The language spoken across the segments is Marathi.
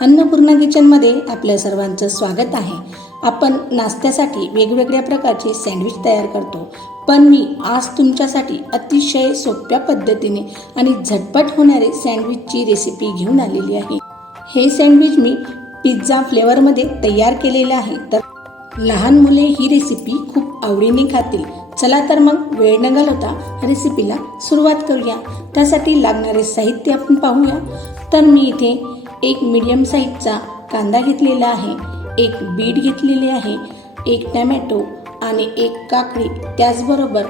अन्नपूर्णा किचनमध्ये आपल्या सर्वांचं स्वागत आहे. आपण नाश्त्यासाठी वेगवेगळ्या प्रकारचे सँडविच तयार करतो. पण मी आज तुमच्यासाठी अतिशय सोप्या पद्धतीने आणि झटपट होणारे सँडविचची रेसिपी घेऊन आलेली आहे. हे सँडविच मी पिझ्झा फ्लेवरमध्ये तयार केलेले आहे. तर लहान मुले ही रेसिपी खूप आवडीने खातील. चला तर मग वेळ न घालवता रेसिपीला सुरुवात करूया. त्यासाठी लागणारे साहित्य आपण पाहूया. तर मी इथे एक मीडियम साईजचा कांदा घेतलेला आहे. एक बीट घेतलेले आहे एक टॅमॅटो आणि एक काकडी. त्याचबरोबर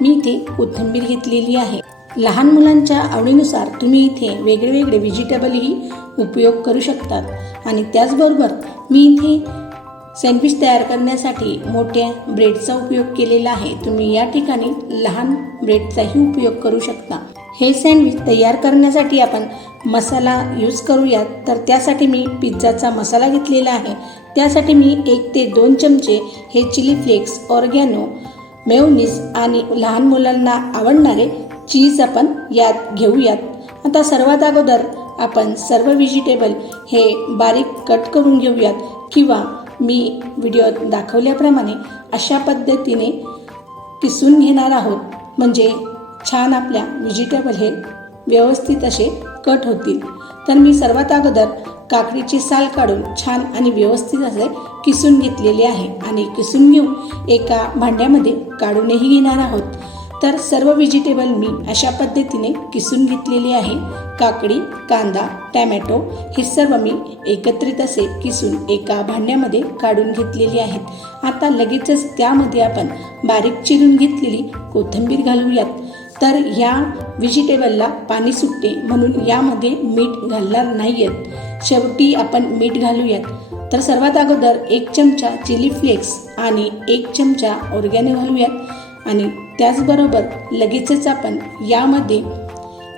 मी इथे कोथिंबीर घेतलेली आहे. लहान मुलांच्या आवडीनुसार तुम्ही इथे वेगळे वेगळे व्हेजिटेबलही उपयोग करू शकतात. आणि त्याचबरोबर मी इथे सँडविच तयार करण्यासाठी मोठ्या ब्रेडचा उपयोग केलेला आहे. तुम्ही या ठिकाणी लहान ब्रेडचाही उपयोग करू शकता. हे सँडविच तयार करण्यासाठी आपण मसाला यूज करूयात. तर त्यासाठी मी पिझ्झाचा मसाला घेतलेला आहे. त्यासाठी मी एक ते दोन चमचे हे चिली फ्लेक्स ऑर्गॅनो मेवनीस आणि लहान मुलांना आवडणारे चीज आपण यात घेऊयात. आता सर्वात अगोदर आपण सर्व व्हेजिटेबल हे बारीक कट करून घेऊयात किंवा मी व्हिडिओत दाखवल्याप्रमाणे अशा पद्धतीने किसून घेणार आहोत. म्हणजे छान आपल्या व्हेजिटेबल हे व्यवस्थित असे कट होतील. तर मी सर्वात अगोदर काकडीची साल काढून छान आणि व्यवस्थित असे किसून घेतलेले आहे आणि किसून घेऊन एका भांड्यामध्ये काढूनही घेणार आहोत. तर सर्व व्हेजिटेबल मी अशा पद्धतीने किसून घेतलेली आहे. काकडी कांदा टॅमॅटो हे सर्व मी एकत्रित असे किसून एका भांड्यामध्ये काढून घेतलेली आहेत. आता लगेचच त्यामध्ये आपण बारीक चिरून घेतलेली कोथिंबीर घालूयात. तर ह्या व्हेजिटेबलला पाणी सुटते म्हणून यामध्ये मीठ घालणार नाही आहेत शेवटी आपण मीठ घालूयात. तर सर्वात अगोदर एक चमचा चिली फ्लेक्स आणि एक चमचा ऑर्गॅनो घालूयात. आणि त्याचबरोबर लगेचच आपण यामध्ये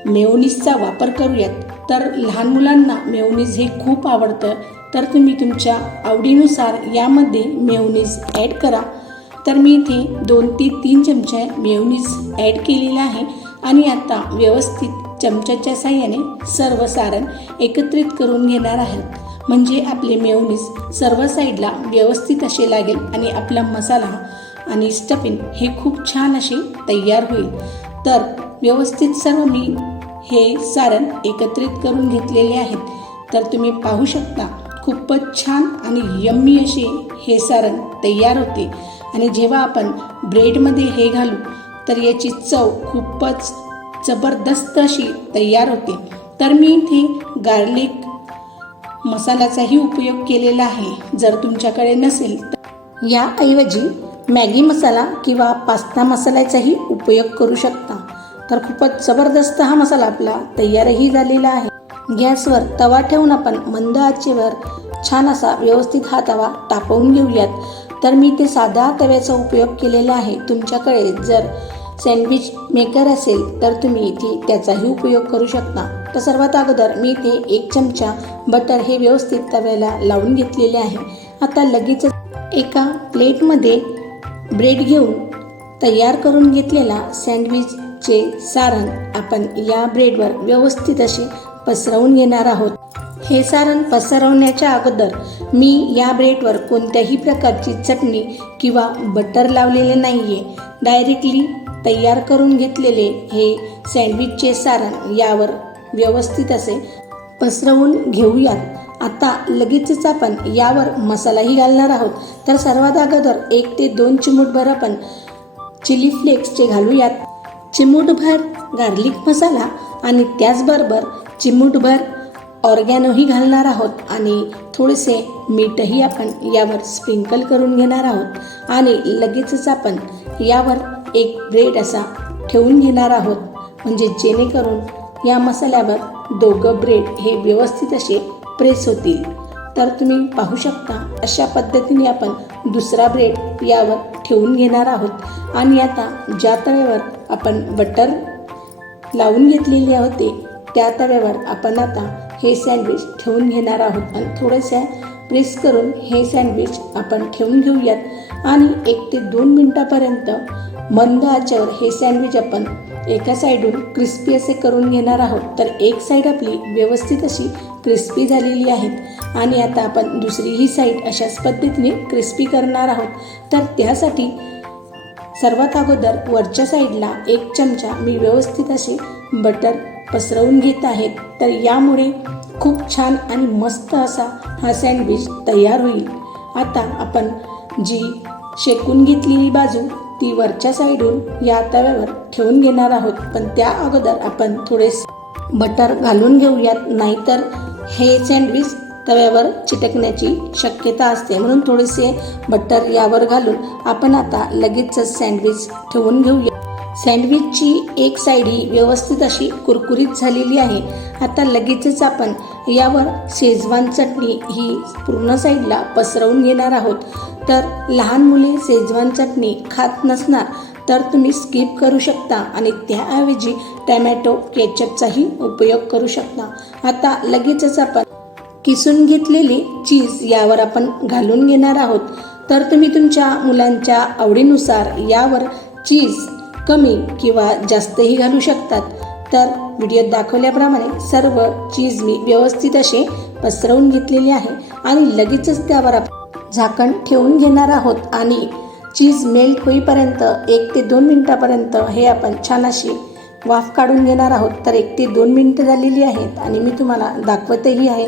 मेयोनीजचा वापर करूयात. तर लहान मुलांना मेयोनीज हे खूप आवडतं. तर तुम्ही तुमच्या आवडीनुसार यामध्ये मेयोनीज ॲड करा. तर मी इथे दोन ते तीन चमचे मेयोनीज ॲड केलेला आहे आणि आता व्यवस्थित चमच्याच्या साह्याने सर्व सारण एकत्रित करून घेणार आहोत म्हणजे आपले मेयोनीज सर्व साईडला व्यवस्थित असे लागेल आणि आपला मसाला आणि स्टफिंग हे खूप छान असे तयार होईल. तर व्यवस्थित सर्व मी हे सारण एकत्रित करून घेतलेले आहेत. तर तुम्ही पाहू शकता खूपच छान आणि यम्मी असे हे सारण तयार होते. आणि जेव्हा आपण ब्रेडमध्ये हे घालू तर याची चव खूपच जबरदस्त अशी तयार होते. तर मी इथे गार्लिक मसाल्याचाही उपयोग केलेला आहे. जर तुमच्याकडे नसेल तर याऐवजी मॅगी मसाला किंवा पास्ता मसाल्याचाही उपयोग करू शकता. तर खूपच जबरदस्त हा मसाला आपला तयारही झालेला आहे. गॅसवर तवा ठेवून आपण मंद आचेवर छान असा व्यवस्थित हा तवा तापवून घेऊयात. तर मी ते साधा तव्याचा उपयोग केलेला आहे. तुमच्याकडे जर सँडविच मेकर असेल तर तुम्ही इथे त्याचाही उपयोग करू शकता. तर सर्वात अगोदर मी इथे एक चमचा बटर हे व्यवस्थित तव्याला लावून घेतलेले आहे. आता लगेच एका प्लेटमध्ये ब्रेड घेऊन तयार करून घेतलेला सँडविचचे सारण आपण या ब्रेडवर व्यवस्थित असे पसरवून घेणार आहोत. हे सारण पसरवण्याच्या अगोदर मी या ब्रेडवर कोणत्याही प्रकारची चटणी किंवा बटर लावलेले नाही आहे डायरेक्टली तयार करून घेतलेले हे सँडविचचे सारण यावर व्यवस्थित असे पसरवून घेऊयात. आता लगेचच आपण यावर मसालाही घालणार आहोत. तर सर्वात अगोदर एक ते दोन चिमूटभर आपण चिली फ्लेक्सचे घालूयात. चिमूटभर गार्लिक मसाला आणि त्याचबरोबर चिमूटभर ऑर्गॅनोही घालणार आहोत आणि थोडेसे मीठही आपण यावर स्प्रिंकल करून घेणार आहोत. आणि लगेचच आपण यावर एक ब्रेड असा ठेवून घेणार आहोत. म्हणजे जेणेकरून या मसाल्यावर दोघं ब्रेड हे व्यवस्थित असे प्रेस होतील. तर तुम्ही पाहू शकता अशा पद्धतीने आपण दुसरा ब्रेड यावर ठेवून घेणार आहोत. आणि आता ज्या तव्यावर आपण बटर लावून घेतलेले होते त्या तव्यावर आपण आता हे सँडविच ठेवून घेणार आहोत. आणि थोडंसं प्रेस करून हे सँडविच आपण ठेवून घेऊयात. आणि एक ते दोन मिनटापर्यंत मंद आचेवर हे सँडविच आपण एका साईडून क्रिस्पी असे करून घेणार आहोत. तर एक साईड आपली व्यवस्थित अशी क्रिस्पी झालेली आहेत आणि आता आपण दुसरी ही साईड अशाच पद्धतीने क्रिस्पी करणार आहोत. तर त्यासाठी सर्वात अगोदर वरच्या साईडला एक चमचा मी व्यवस्थित असे बटर पसरवून घेत आहेत तर यामुळे खूप छान आणि मस्त असा हा सँडविच तयार होईल. आता आपण जी शेकून घेतलेली बाजू ती वरच्या साईडून या तव्यावर ठेवून घेणार आहोत. पण त्या अगोदर आपण थोडेसे बटर घालून घेऊयात नाहीतर हे सँडविच तव्यावर चिटकण्याची शक्यता असते. म्हणून थोडेसे बटर यावर घालून आपण आता लगेचच सँडविच ठेवून घेऊया. सँडविचची एक साईड ही व्यवस्थित अशी कुरकुरीत झालेली आहे. आता लगेचच आपण यावर शेजवान चटणी ही पूर्ण साईडला पसरवून घेणार आहोत. तर लहान मुले शेजवान चटणी खात नसणार तर तुम्ही स्किप करू शकता आणि त्याऐवजी टॅमॅटो केचपचाही उपयोग करू शकता. आता लगेचच आपण किसून घेतलेली चीज यावर आपण घालून घेणार आहोत. तर तुम्ही तुमच्या मुलांच्या आवडीनुसार यावर चीज कमी किंवा जास्तही घालू शकतात. तर व्हिडिओत दाखवल्याप्रमाणे सर्व चीज मी व्यवस्थित असे पसरवून घेतलेले आहे आणि लगेचच त्यावर आपण झाकण ठेवून घेणार आहोत आणि चीज मेल्ट होईपर्यंत एक ते दोन मिनटापर्यंत हे आपण छान अशी वाफ काढून घेणार आहोत. तर एक ते दोन मिनटं झालेली आहेत आणि मी तुम्हाला दाखवतही आहे.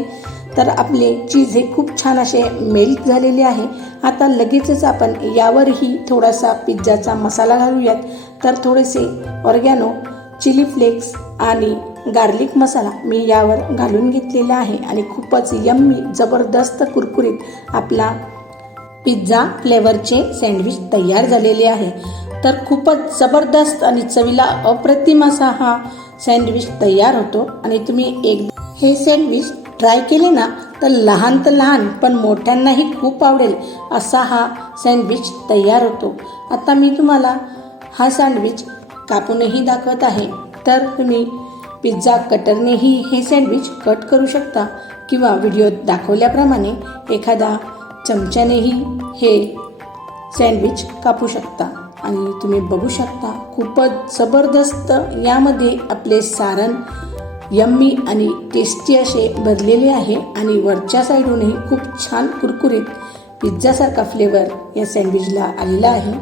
तर आपले चीज हे खूप छान असे मेल्ट झालेले आहे. आता लगेचच आपण यावरही थोडासा पिझ्झाचा मसाला घालूयात. तर थोडेसे ऑर्गॅनो चिली फ्लेक्स आणि गार्लिक मसाला मी यावर घालून घेतलेला आहे आणि खूपच यम्मी जबरदस्त कुरकुरीत आपला पिझ्झा फ्लेवरचे सँडविच तयार झालेले आहे. तर खूपच जबरदस्त आणि चवीला अप्रतिम असा हा सँडविच तयार होतो आणि तुम्ही एक हे सँडविच ट्राय केले ना तर लहान तर लहान पण मोठ्यांनाही खूप आवडेल असा हा सँडविच तयार होतो. आता मी तुम्हाला हा सँडविच कापूनही दाखवत आहे. तर तुम्ही पिझ्झा कटरनेही हे सँडविच कट करू शकता किंवा व्हिडिओत दाखवल्याप्रमाणे एखादा चमच्यानेही हे सँडविच कापू शकता. आणि तुम्ही बघू शकता खूपच जबरदस्त यामध्ये आपले सारण यम्मी आणि टेस्टी असे भरलेले आहे आणि वरच्या साईडूनही खूप छान कुरकुरीत पिझ्झासारखा फ्लेवर या सँडविचला आलेला आहे.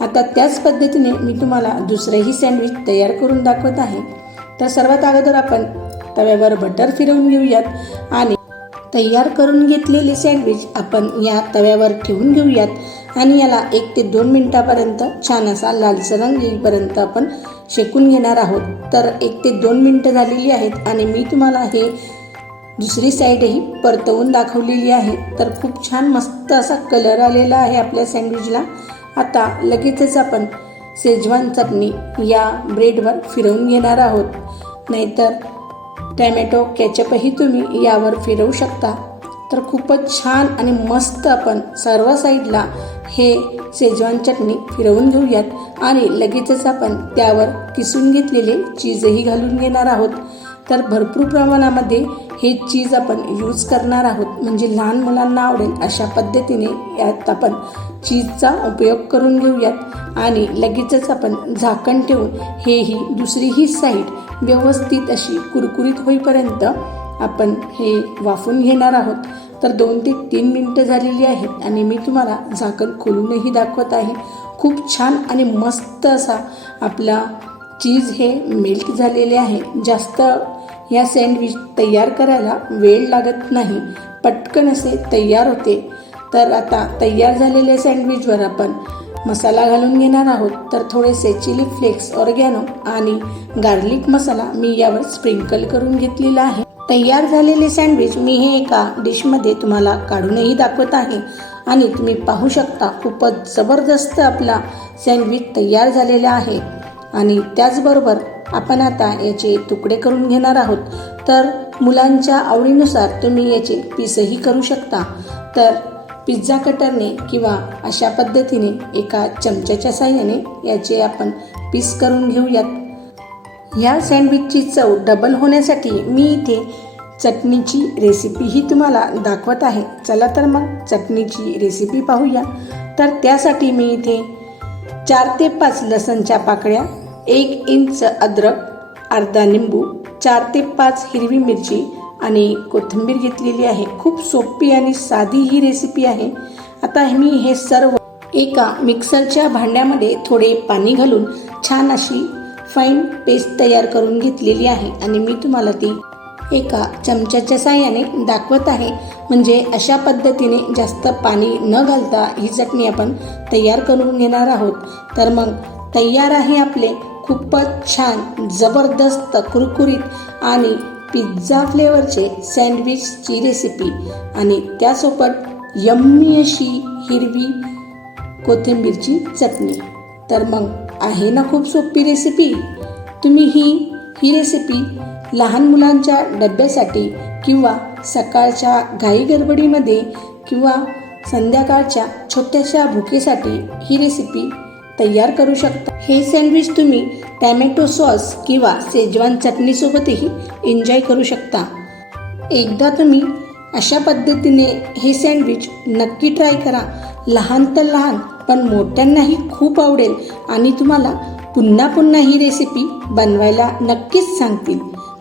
आता त्याच पद्धतीने मी तुम्हाला दुसरेही सँडविच तयार करून दाखवत आहे. तर सर्वात अगोदर आपण तव्यावर बटर फिरवून घेऊयात आणि तयार करून घेतलेले सँडविच आपण या तव्यावर ठेवून घेऊयात आणि याला एक ते दोन मिनटापर्यंत छान असा लालसर रंग येईपर्यंत आपण शेकून घेणार आहोत. तर एक ते दोन मिनटं झालेली आहेत आणि मी तुम्हाला हे दुसरी साईडही परतवून दाखवलेली आहे. तर खूप छान मस्त असा कलर आलेला आहे आपल्या सँडविचला. आता लगेचच आपण शेजवान चटणी या ब्रेडवर फिरवून घेणार आहोत. नाहीतर टॅमॅटो कॅचअपही तुम्ही यावर फिरवू शकता. तर खूपच छान आणि मस्त आपण सर्व साईडला हे शेजवान चटणी फिरवून घेऊयात आणि लगेचच आपण त्यावर किसून घेतलेले चीजही घालून घेणार आहोत. तर भरपूर प्रमाणामध्ये हे चीज आपण यूज करणार आहोत. म्हणजे लहान मुलांना आवडेल अशा पद्धतीने यात आपण चीजचा उपयोग करून घेऊयात. आणि लगेचच आपण झाकण ठेवून हेही दुसरीही साईड व्यवस्थित अशी कुरकुरीत होईपर्यंत आपण हे वाफून घेणार आहोत. तर दोन ते तीन मिनटं झालेली आहेत आणि मी तुम्हाला झाकण खोलूनही दाखवत आहे. खूप छान आणि मस्त असा आपला चीज हे मेल्ट झालेले आहे. जास्त या सँडविच तयार करायला वेळ लागत नाही. पटकन असे तयार होते. तर आता तयार झालेल्या सँडविचवर आपण मसाला घालून घेणार आहोत. तर थोडेसे चिली फ्लेक्स ऑर्गॅनो आणि गार्लिक मसाला मी यावर स्प्रिंकल करून घेतलेला आहे. तयार झालेले सँडविच मी हे एका डिशमध्ये तुम्हाला काढूनही दाखवत आहे. आणि तुम्ही पाहू शकता खूपच जबरदस्त आपला सँडविच तयार झालेला आहे. आणि त्याचबरोबर आपण आता याचे तुकडे करून घेणार आहोत. तर मुलांच्या आवडीनुसार तुम्ही याचे पीसही करू शकता. तर पिझ्झा कटरने किंवा अशा पद्धतीने एका चमच्याच्या साह्याने याचे आपण पीस करून घेऊयात. ह्या सँडविचची चव डबल होण्यासाठी मी इथे चटणीची रेसिपीही तुम्हाला दाखवत आहे. चला तर मग चटणीची रेसिपी पाहूया. तर त्यासाठी मी इथे चार ते पाच लसणच्या पाकळ्या एक इंच अद्रक अर्धा निंबू चार ते पाच हिरवी मिरची आणि कोथिंबीर घेतलेली आहे. खूप सोपी आणि साधी ही रेसिपी आहे. आता मी हे सर्व एका मिक्सरच्या भांड्यामध्ये थोडे पाणी घालून छान अशी फाईन पेस्ट तयार करून घेतलेली आहे आणि मी तुम्हाला ती एका चमच्याच्या साह्याने दाखवत आहे. म्हणजे अशा पद्धतीने जास्त पाणी न घालता ही चटणी आपण तयार करून घेणार आहोत. तर मग तयार आहे आपले खूपच छान जबरदस्त कुरकुरीत आणि पिझ्झा फ्लेवरचे सँडविचची रेसिपी आणि त्यासोबत यम्मी अशी हिरवी कोथिंबीरची चटणी. तर मग आहे ना खूप सोपी रेसिपी तुम्ही ही ही रेसिपी लहान मुलांच्या डब्यासाठी किंवा सकाळच्या घाई गडबडीमध्ये किंवा संध्याकाळच्या छोट्याशा भुकेसाठी ही रेसिपी तयार करू शकता. हे सँडविच तुम्ही टॅमॅटो सॉस किंवा सेजवान चटणीसोबतही एन्जॉय करू शकता. एकदा तुम्ही अशा पद्धतीने हे सँडविच नक्की ट्राय करा. लहान तर लहान पण मोठ्यांनाही खूप आवडेल आणि तुम्हाला पुन्हा पुन्हा ही रेसिपी बनवायला नक्कीच सांगतील.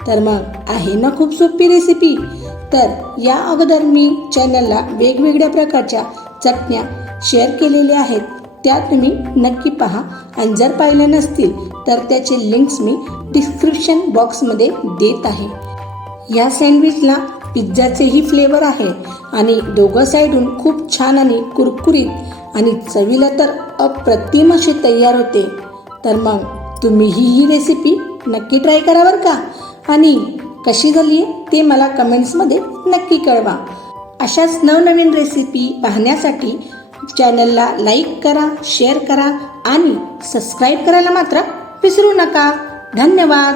तर मग आहे ना खूप सोपी रेसिपी तर या अगोदर मी चॅनलला वेगवेगळ्या प्रकारच्या चटण्या शेअर केलेल्या आहेत. त्या तुम्ही नक्की पहा. आणि जर पाहिल्या नसतील तर त्याचे लिंक्स मी डिस्क्रिप्शन बॉक्समध्ये देत आहे. या सँडविचला पिझ्झाचेही फ्लेवर आहे आणि दोघं साईडून खूप छान आणि कुरकुरीत आणि चवीला तर अप्रतिम असे तयार होते. तर मग तुम्हीही ही रेसिपी नक्की ट्राय करा बरं का? आणि कशी झाली ते मला कमेंट्समध्ये नक्की कळवा. अशाच नवनवीन रेसिपी पाहण्यासाठी चॅनलला लाईक करा शेअर करा आणि सबस्क्राईब करायला मात्र विसरू नका. धन्यवाद.